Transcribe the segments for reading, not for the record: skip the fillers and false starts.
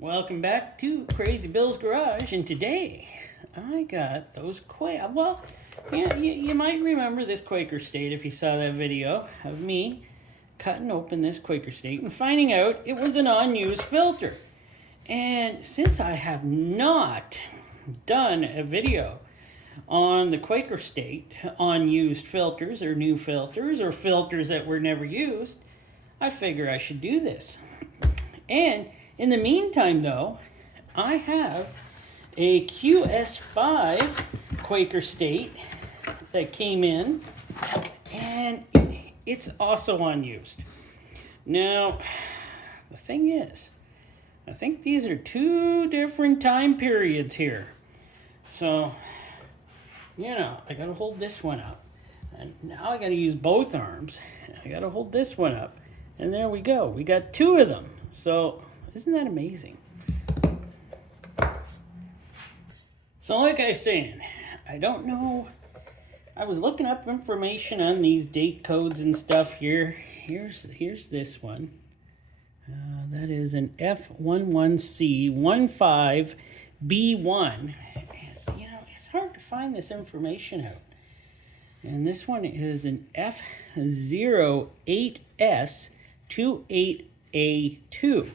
Welcome back to Crazy Bill's Garage, and today I got those you might remember this Quaker State if you saw that video of me cutting open this Quaker State and finding out it was an unused filter. And since I have not done a video on the Quaker State on used filters or new filters or filters that were never used, I figure I should do this. And in the meantime, though, I have a QS5 Quaker State that came in, and it's also unused. Now, the thing is, I think these are two different time periods here. So, I gotta hold this one up. And now I gotta use both arms. I gotta hold this one up. And there we go. We got two of them. So, isn't that amazing? So like I was saying, I don't know. I was looking up information on these date codes and stuff here. Here's this one. That is an F11C15B1. And, it's hard to find this information out. And this one is an F08S28A2.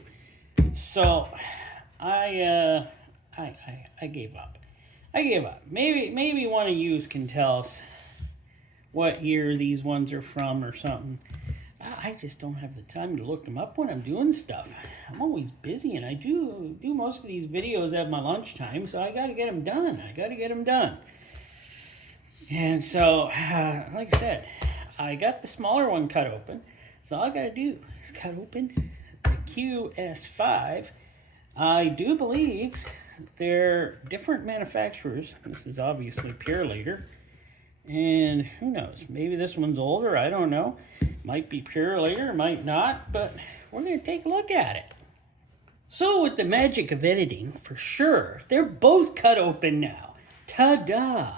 So I gave up. Maybe one of yous can tell us what year these ones are from or something. I just don't have the time to look them up when I'm doing stuff. I'm always busy, and I do most of these videos at my lunchtime, so I got to get them done. And so, like I said, I got the smaller one cut open. So all I got to do is cut open the QS5. I do believe they're different manufacturers. This is obviously Pure Leader. And who knows? Maybe this one's older. I don't know. Might be Pure Leader, might not. But we're going to take a look at it. So with the magic of editing, for sure, they're both cut open now. Ta-da!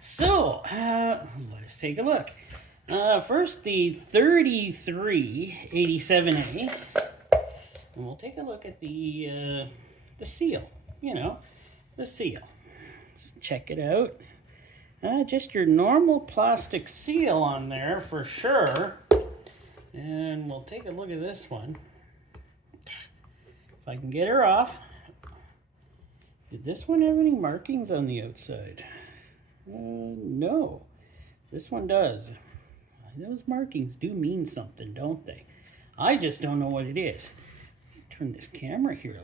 So, let us take a look. First, the 3387A. And we'll take a look at the seal. The seal. Let's check it out. Just your normal plastic seal on there for sure. And we'll take a look at this one. If I can get her off. Did this one have any markings on the outside? No. This one does. Those markings do mean something, don't they? I just don't know what it is. Turn this camera here a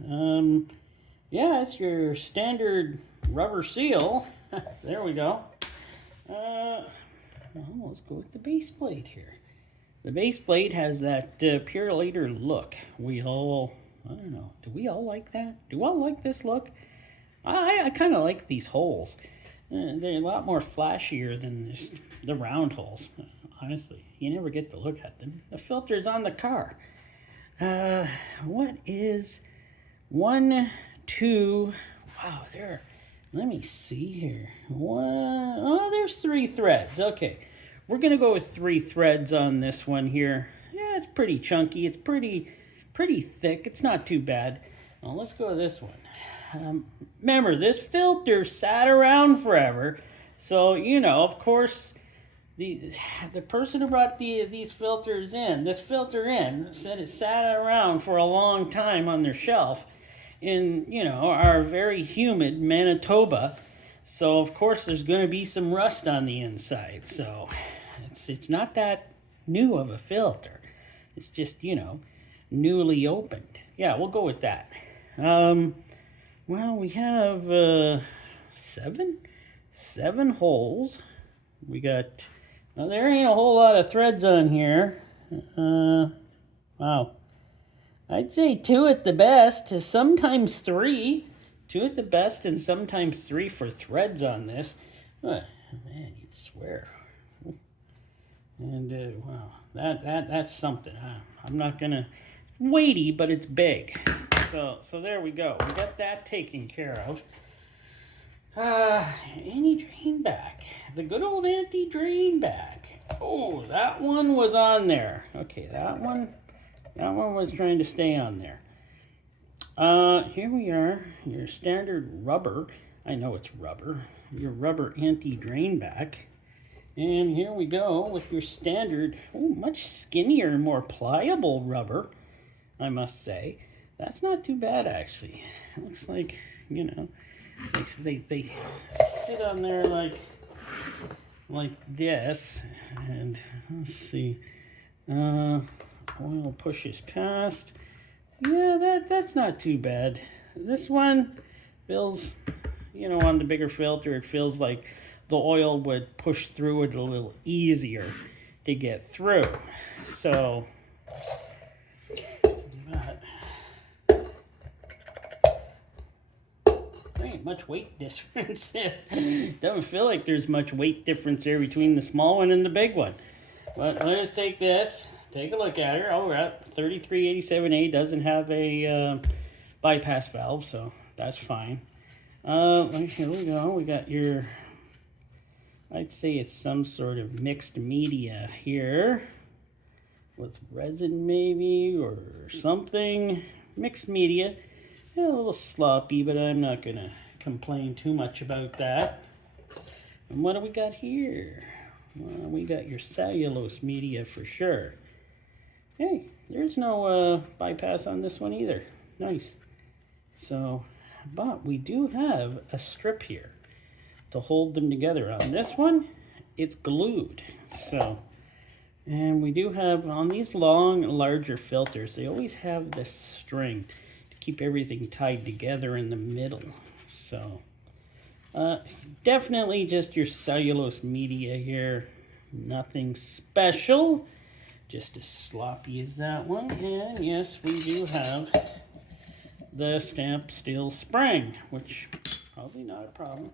little. Yeah, it's your standard rubber seal. There we go. Well, let's go with the base plate here. The base plate has that Pure Leader look. I don't know. Do we all like that? Do all like this look? I kind of like these holes. They're a lot more flashier than just the round holes. Honestly, you never get to look at them. The filter's on the car. What is 1, 2? Wow, there. Let me see here. There's 3 threads. Okay, we're gonna go with 3 threads on this one here. Yeah, it's pretty chunky. It's pretty thick. It's not too bad. Now let's go with this one. Remember, this filter sat around forever, so of course, the person who brought this filter in, said it sat around for a long time on their shelf in our very humid Manitoba. So of course, there's going to be some rust on the inside. So it's not that new of a filter. It's just newly opened. Yeah, we'll go with that. Well, we have 7 holes. We got, there ain't a whole lot of threads on here. Wow. I'd say 2 at the best, sometimes 3. 2 at the best and sometimes 3 for threads on this. Man, you'd swear. And, wow, that's something. I'm not going to, weighty, but it's big. So there we go. We got that taken care of. Anti-drain back. The good old anti-drain back. Oh, that one was on there. Okay, that one was trying to stay on there. Here we are, your standard rubber. I know it's rubber. Your rubber anti-drain back. And here we go with your standard, much skinnier and more pliable rubber, I must say. That's not too bad, actually. It looks like, you know, they sit on there like this. And let's see. Oil pushes past. Yeah, that's not too bad. This one feels, you know, on the bigger filter, it feels like the oil would push through it a little easier to get through. So, but there ain't much weight difference. Doesn't feel like there's much weight difference there between the small one and the big one. But let us take this. Take a look at her. Oh, we're at 3387A. Doesn't have a bypass valve, so that's fine. Here we go. We got your, I'd say it's some sort of mixed media here with resin maybe or something. Mixed media. Yeah, a little sloppy, but I'm not going to complain too much about that. And what do we got here? Well, we got your cellulose media for sure. Hey, there's no bypass on this one either. Nice. So, but we do have a strip here to hold them together. On this one, it's glued. So, and we do have, on these long, larger filters, they always have this string to keep everything tied together in the middle. So, definitely just your cellulose media here. Nothing special. Just as sloppy as that one. And yes, we do have the stamp steel spring, which probably not a problem.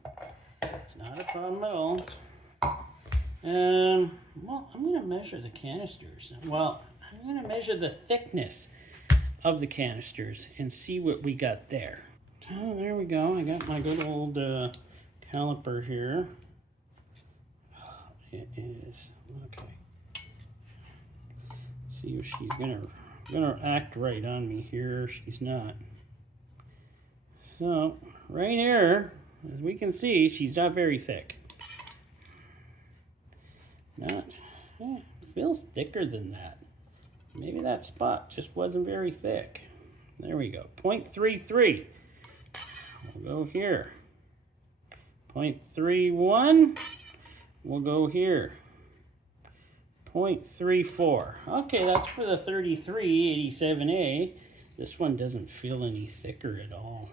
It's not a problem at all. Well, I'm going to measure the canisters. Well, I'm going to measure the thickness of the canisters and see what we got there. So there we go. I got my good old caliper here. It is okay. See if she's gonna act right on me here. She's not. So right here, as we can see, she's not very thick. Feels thicker than that. Maybe that spot just wasn't very thick. There we go. 0.33. We'll go here. 0.31. We'll go here. 0.34. Okay, that's for the 3387A. This one doesn't feel any thicker at all.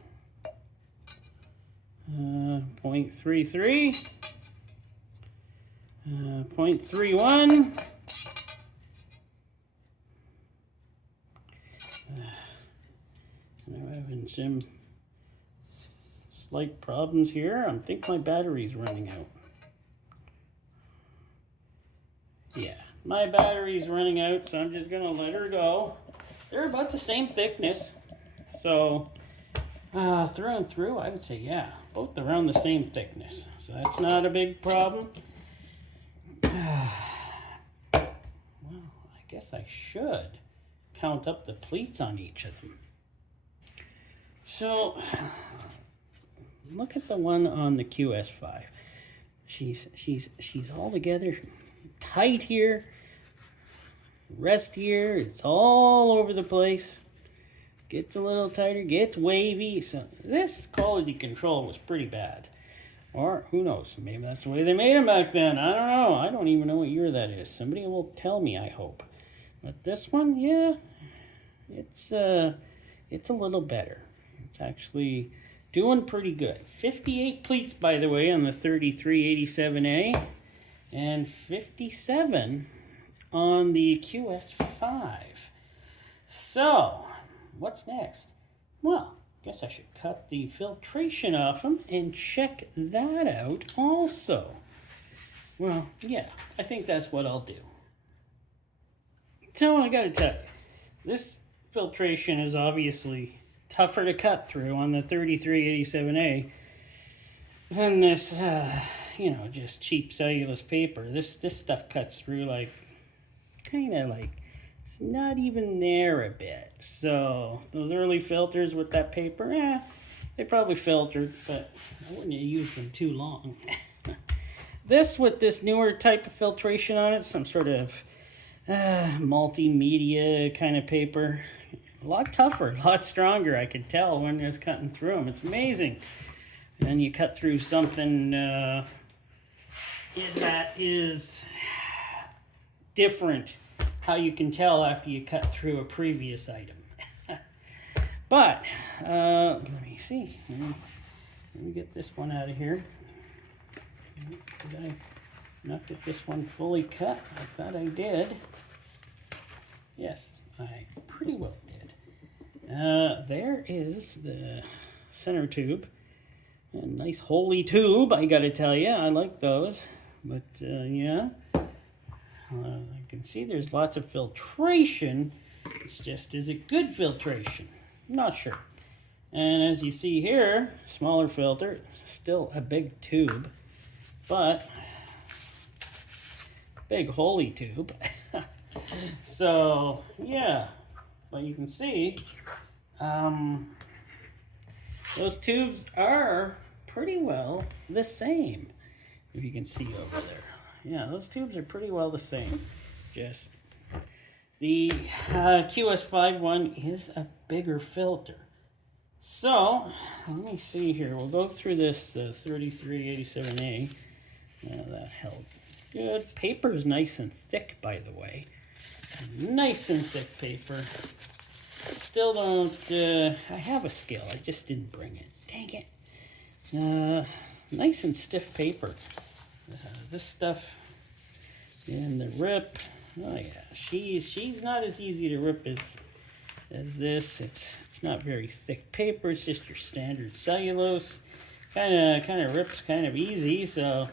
0.33. 0.31. I'm having some slight problems here. I think my battery's running out. Yeah, my battery's running out, so I'm just going to let her go. They're about the same thickness. So, through and through, I would say, yeah, both around the same thickness. So that's not a big problem. Well, I guess I should count up the pleats on each of them. So, look at the one on the QS5. She's all together tight here, rest here, it's all over the place. Gets a little tighter, gets wavy. So this quality control was pretty bad. Or who knows, maybe that's the way they made them back then. I don't know. I don't even know what year that is. Somebody will tell me, I hope. But this one, yeah, it's a little better. It's actually doing pretty good. 58 pleats, by the way, on the 3387A. And 57 on the QS5. So, what's next? Well, I guess I should cut the filtration off them and check that out also. Well, yeah, I think that's what I'll do. So, I gotta tell you, this filtration is obviously tougher to cut through on the 3387A than this, just cheap cellulose paper. This stuff cuts through like, kind of like It's not even there a bit. So those early filters with that paper, they probably filtered, but I wouldn't use them too long. This with this newer type of filtration on it, some sort of multimedia kind of paper, a lot tougher, a lot stronger. I could tell when I was cutting through them. It's amazing. And you cut through something that is different, how you can tell after you cut through a previous item. But let me see. Let me get this one out of here. Did I not get this one fully cut? I thought I did. Yes, I pretty well did. There is the center tube. A nice holy tube, I gotta tell you. I like those. But yeah, I can see there's lots of filtration. It's just, is it good filtration? I'm not sure. And as you see here, smaller filter, still a big tube, but big holy tube. So yeah, but you can see those tubes are pretty well the same, if you can see over there. Yeah, those tubes are pretty well the same. Just the QS5 one is a bigger filter. So let me see here. We'll go through this 3387A. That held good. Paper's nice and thick, by the way. Nice and thick paper. Still don't, I have a scale, I just didn't bring it. Dang it. Nice and stiff paper. This stuff in the rip, oh yeah, she's not as easy to rip as this. It's not very thick paper, it's just your standard cellulose. Kind of rips kind of easy, so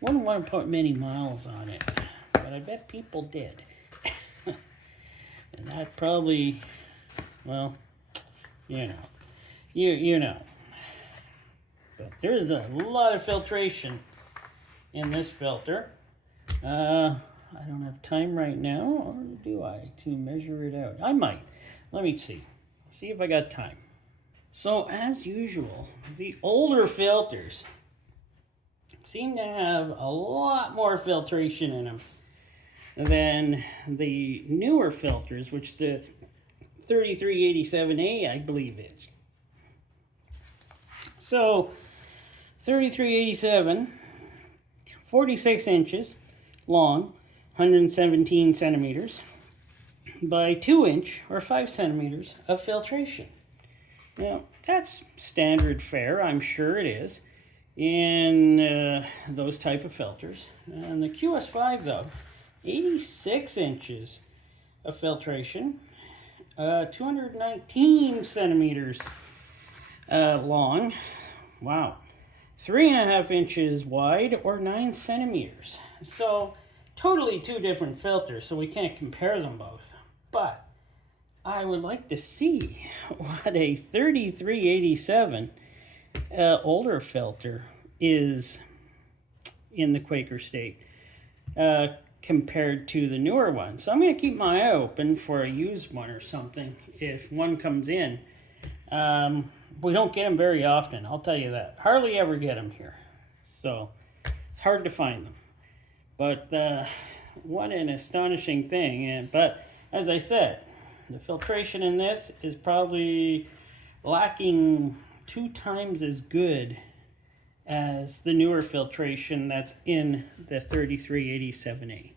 wouldn't want to put many miles on it, but I bet people did. And that probably, well, you know, you know. But there's a lot of filtration in this filter. I don't have time right now, or do I, to measure it out? I might. Let me see. See if I got time. So as usual, the older filters seem to have a lot more filtration in them than the newer filters, which the 3387A, I believe, is. So 3387, 46 inches long, 117 centimeters by 2 inch or 5 centimeters of filtration. Now, that's standard fare, I'm sure it is, in those type of filters. And the QS5, though, 86 inches of filtration, 219 centimeters long. Wow. 3.5 inches wide, or 9 centimeters. So totally two different filters, so we can't compare them both. But I would like to see what a 3387 older filter is in the Quaker State compared to the newer one. So I'm going to keep my eye open for a used one or something if one comes in. We don't get them very often, I'll tell you that. Hardly ever get them here. So it's hard to find them. But what an astonishing thing. But as I said, the filtration in this is probably lacking 2 times as good as the newer filtration that's in the 3387A.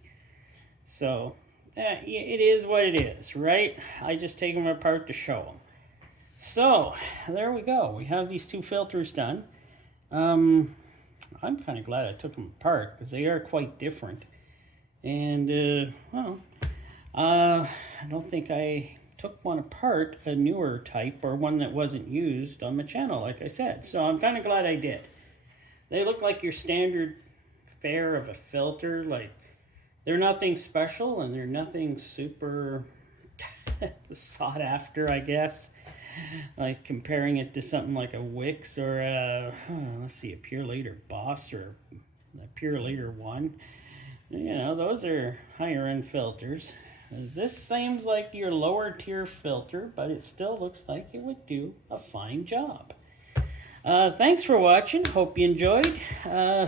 So it is what it is, right? I just take them apart to show them. So there we go. We have these 2 filters done. I'm kind of glad I took them apart because they are quite different. And well, I don't think I took one apart, a newer type or one that wasn't used on the channel, like I said. So I'm kind of glad I did. They look like your standard fare of a filter. Like, they're nothing special and they're nothing super sought after, I guess. Like comparing it to something like a Wix or a, let's see, a Pure Leader Boss or a Pure Leader 1. You know, those are higher end filters. This seems like your lower tier filter, but it still looks like it would do a fine job. Thanks for watching. Hope you enjoyed.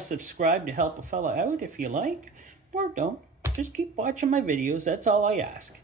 Subscribe to help a fella out if you like, or don't. Just keep watching my videos. That's all I ask.